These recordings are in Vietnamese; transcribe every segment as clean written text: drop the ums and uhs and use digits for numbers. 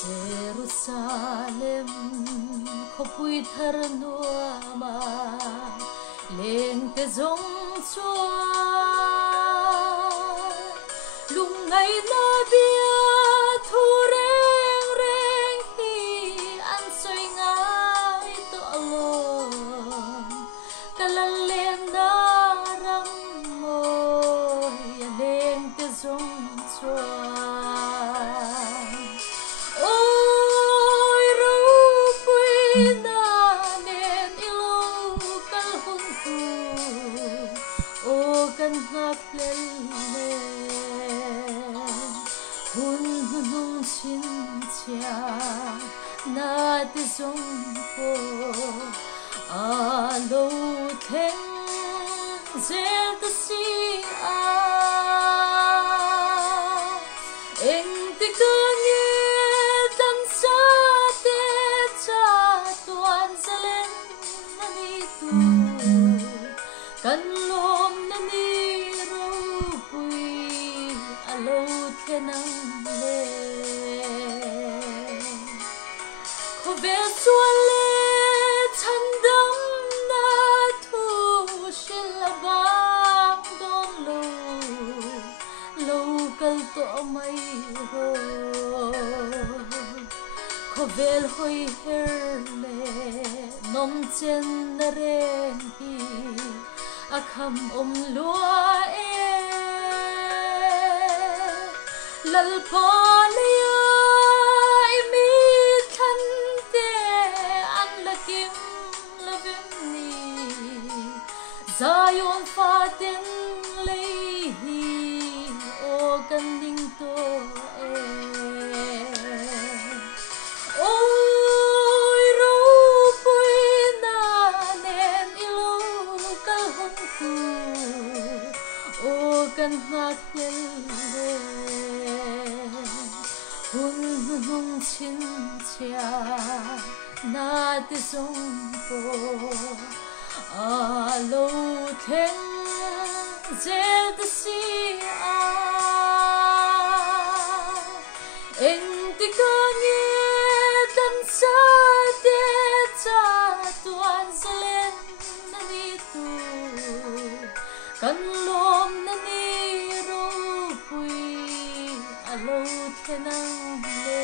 Jerusalem ropui thar nuama leng te zong chua lungai na bia thu reng reng hi an soi ngai to alon kalan len na ram mo ya leng te zong chua na te zong po alo theng zel ta si a eng te ka nge tan sa te cha tuan zalen na ni tu kan lom na ni ropui alo thenang le về xuân lệ chân đắm na thu xin là vang đón lâu cơn tỏ mây rồi có về hồi her lệ nông chân na rèn hi kham lúa lal pa liya Zion fatin lehi o ganing to oi ropui na nen ilo kal hong tu o gan ngak le hun hung chin chia na te song po alo theng zel ta si a eng ti ka nge tan sa te cha tuan zalen na ni tu kan lom na ni ropui alo thenang le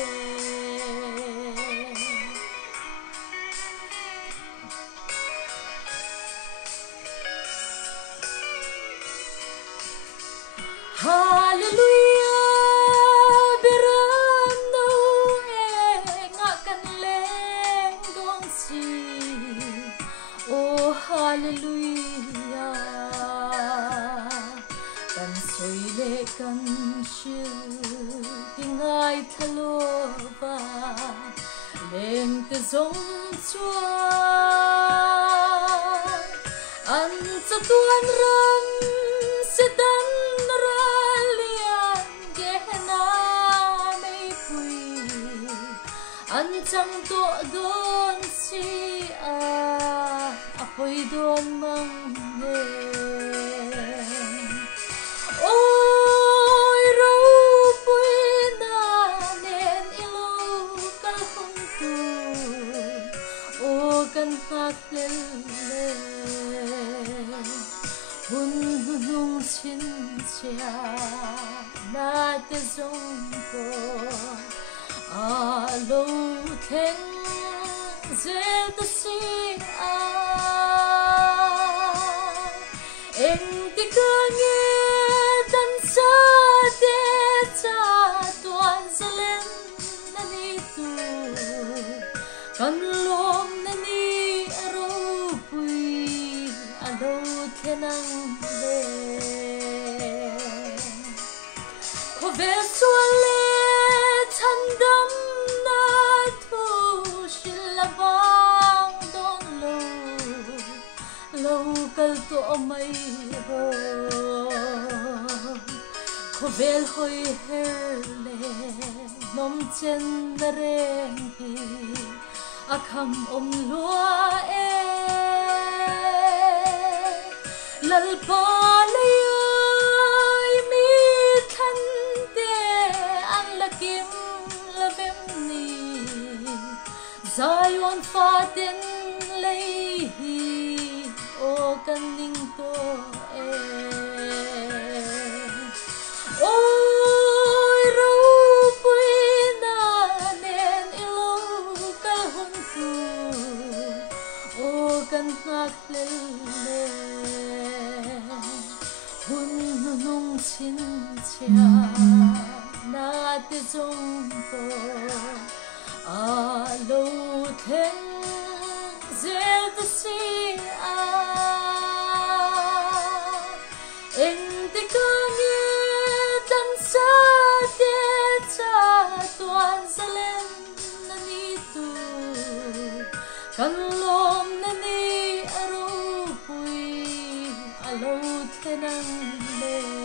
Hallelujah, berando ngakan leng dong si. Oh hallelujah, kan soi le kan shi hingai thalova leng te zong chua an cha tuan ram se dan an chang to don si a apoi don mang ne oi ropui na nen ilo kal hong tu o kan hak le hun nung chin chia na te zong po alo theng zel ta si a eng ti ka nge tan sa te cha tuan zalen na ni tu kan lom na ni ropui alo thenang le ko ve sual le chan dam na thu xin là vang đón lâu cơn tỏ mây rồi có về hồi her lệ nông chân na rèn hi kham lúa lal pa liya mi than te an lakim la vem ni theih o kaning to ôi ropui na nen ilo kal hun tu o kan ngak le hun nung chin chia na te zong po a lo then zel te si a en te kanye tan sa te cha tuan salen na ni tu kan lom na ni ropui a lo then ang le